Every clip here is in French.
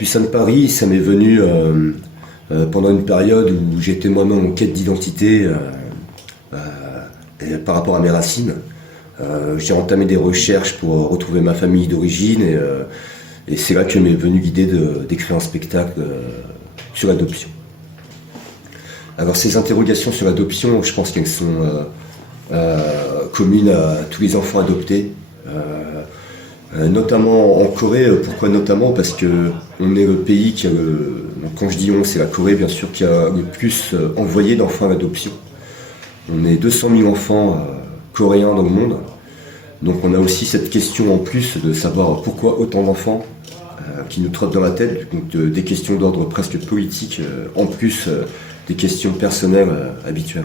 Puissane Paris, ça m'est venu pendant une période où j'étais moi-même en quête d'identité et par rapport à mes racines. J'ai entamé des recherches pour retrouver ma famille d'origine et c'est là que m'est venue l'idée d'écrire un spectacle sur l'adoption. Alors ces interrogations sur l'adoption, je pense qu'elles sont communes à tous les enfants adoptés. Notamment en Corée. Pourquoi notamment? Parce que on est le pays qui a quand je dis on, c'est la Corée bien sûr, qui a le plus envoyé d'enfants à l'adoption. On est 200 000 enfants coréens dans le monde. Donc on a aussi cette question en plus de savoir pourquoi autant d'enfants qui nous trottent dans la tête, donc des questions d'ordre presque politique, en plus des questions personnelles habituelles.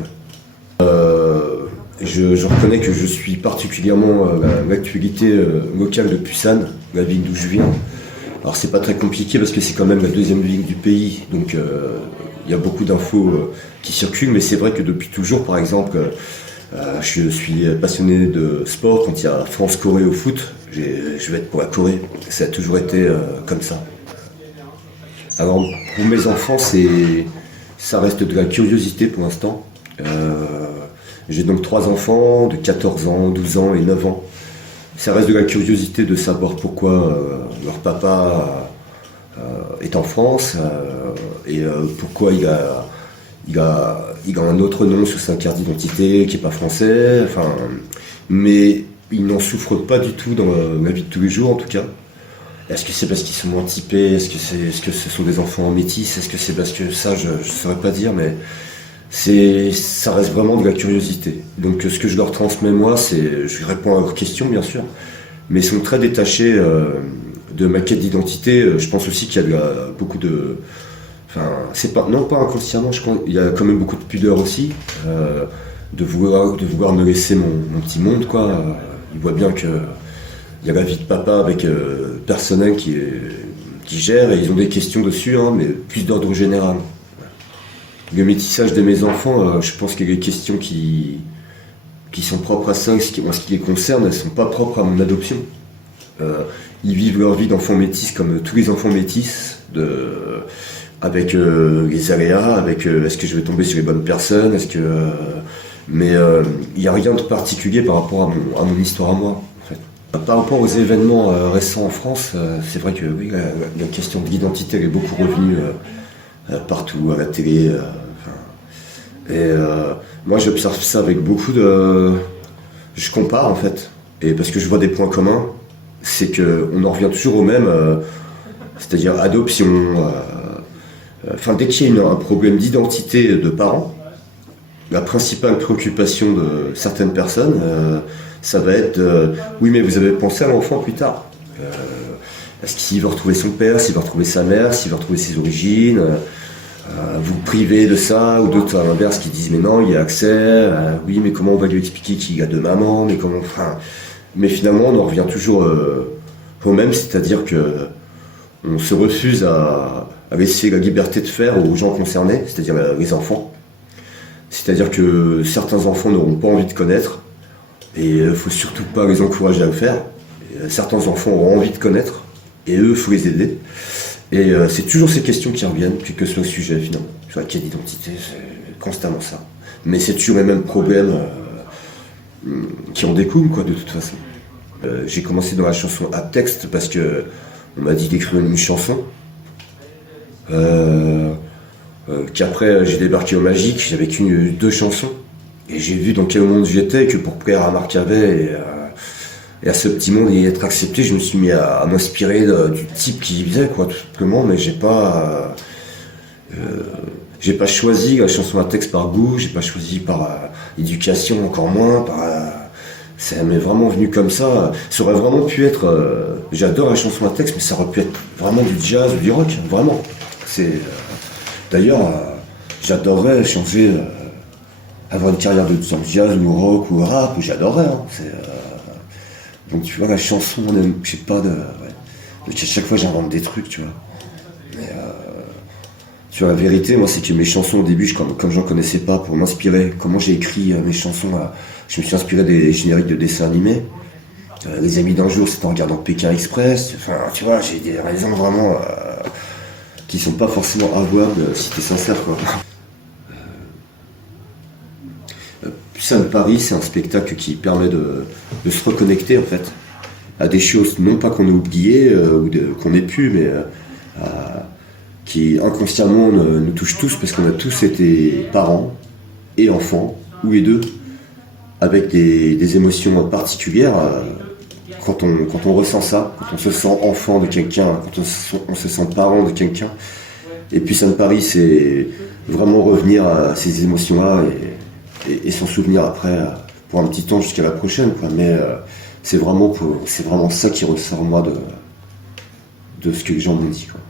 Je reconnais que je suis particulièrement l'actualité locale de Busan, la ville d'où je viens. Alors c'est pas très compliqué parce que c'est quand même la deuxième ville du pays, donc il y a beaucoup d'infos qui circulent, mais c'est vrai que depuis toujours, par exemple, je suis passionné de sport. Quand il y a France-Corée au foot, je vais être pour la Corée. Ça a toujours été comme ça. Alors pour mes enfants, ça reste de la curiosité pour l'instant. J'ai donc 3 enfants de 14 ans, 12 ans et 9 ans. Ça reste de la curiosité de savoir pourquoi leur papa est en France et pourquoi il a un autre nom sur sa carte d'identité qui n'est pas français. Enfin, mais ils n'en souffrent pas du tout dans la vie de tous les jours en tout cas. Est-ce que c'est parce qu'ils sont moins typés? Est-ce que ce sont des enfants en métis? Est-ce que c'est parce que ça, je ne saurais pas dire, mais ça reste vraiment de la curiosité. Donc ce que je leur transmets moi, je réponds à leurs questions bien sûr, mais ils sont très détachés de ma quête d'identité. Je pense aussi qu'il y a beaucoup de... Enfin, c'est pas, non pas inconsciemment, je crois, il y a quand même beaucoup de pudeur aussi, de vouloir me laisser mon petit monde, quoi. Ils voient bien que il y a la vie de papa avec personnel qui gère, et ils ont des questions dessus, hein, mais plus d'ordre général. Le métissage de mes enfants, je pense qu'il y a des questions qui sont propres à ça, en ce qui les concerne, elles ne sont pas propres à mon adoption. Ils vivent leur vie d'enfants métis comme tous les enfants métis, avec les aléas, avec est-ce que je vais tomber sur les bonnes personnes, mais il n'y a rien de particulier par rapport à mon histoire à moi. En fait. Par rapport aux événements récents en France, c'est vrai que oui, la question de l'identité elle est beaucoup revenue partout, à la télé. Moi j'observe ça avec beaucoup de... Je compare en fait, et parce que je vois des points communs, c'est qu'on en revient toujours au même, c'est-à-dire adoption. Dès qu'il y a un problème d'identité de parents, la principale préoccupation de certaines personnes, ça va être oui mais vous avez pensé à l'enfant plus tard. Est-ce qu'il va retrouver son père, s'il va retrouver sa mère, s'il va retrouver ses origines, vous privez de ça, ou d'autres à l'inverse qui disent mais non, il y a accès, oui mais comment on va lui expliquer qu'il a 2 mamans, mais comment... mais finalement on en revient toujours au même, c'est-à-dire que on se refuse à laisser la liberté de faire aux gens concernés, c'est-à-dire les enfants. C'est-à-dire que certains enfants n'auront pas envie de connaître, et il ne faut surtout pas les encourager à le faire. Et certains enfants auront envie de connaître, et eux, il faut les aider. Et c'est toujours ces questions qui reviennent, quel que soit le sujet finalement. Sur la quête d'identité, c'est constamment ça. Mais c'est toujours les mêmes problèmes qui en découlent, quoi, de toute façon. J'ai commencé dans la chanson à texte parce que on m'a dit d'écrire une chanson. Qu'après j'ai débarqué au Magique, j'avais qu'une 2 chansons. Et j'ai vu dans quel monde j'étais, que pour plaire à Marc Cavet et à ce petit monde et être accepté, je me suis mis à m'inspirer du type qui y faisait, quoi, tout simplement, mais j'ai pas choisi la chanson à texte par goût, j'ai pas choisi par éducation, encore moins, ça m'est vraiment venu comme ça. Ça aurait vraiment pu être, j'adore la chanson à texte, mais ça aurait pu être vraiment du jazz ou du rock, vraiment. D'ailleurs, j'adorerais changer, avoir une carrière de jazz ou rock ou rap, j'adorerais, hein. Donc tu vois, la chanson, je sais pas, à chaque fois j'invente des trucs, tu vois. Mais, tu vois, la vérité, moi, c'est que mes chansons au début, comme j'en connaissais pas, pour m'inspirer, comment j'ai écrit mes chansons, je me suis inspiré des génériques de dessins animés. Les amis d'un jour, c'était en regardant Pékin Express. Enfin, tu vois, j'ai des raisons vraiment qui sont pas forcément avouables si t'es sincère, quoi. Puissane Paris, c'est un spectacle qui permet de se reconnecter en fait à des choses non pas qu'on ait oubliées qu'on ait pu, mais qui inconsciemment nous touchent tous parce qu'on a tous été parents et enfants, ou les deux, avec des émotions particulières. Quand on ressent ça, quand on se sent enfant de quelqu'un, quand on se sent parent de quelqu'un, et Puissane Paris, c'est vraiment revenir à ces émotions-là et s'en souvenir après pour un petit temps jusqu'à la prochaine, quoi. Mais c'est vraiment ça qui ressort moi de ce que les gens m'ont dit, quoi.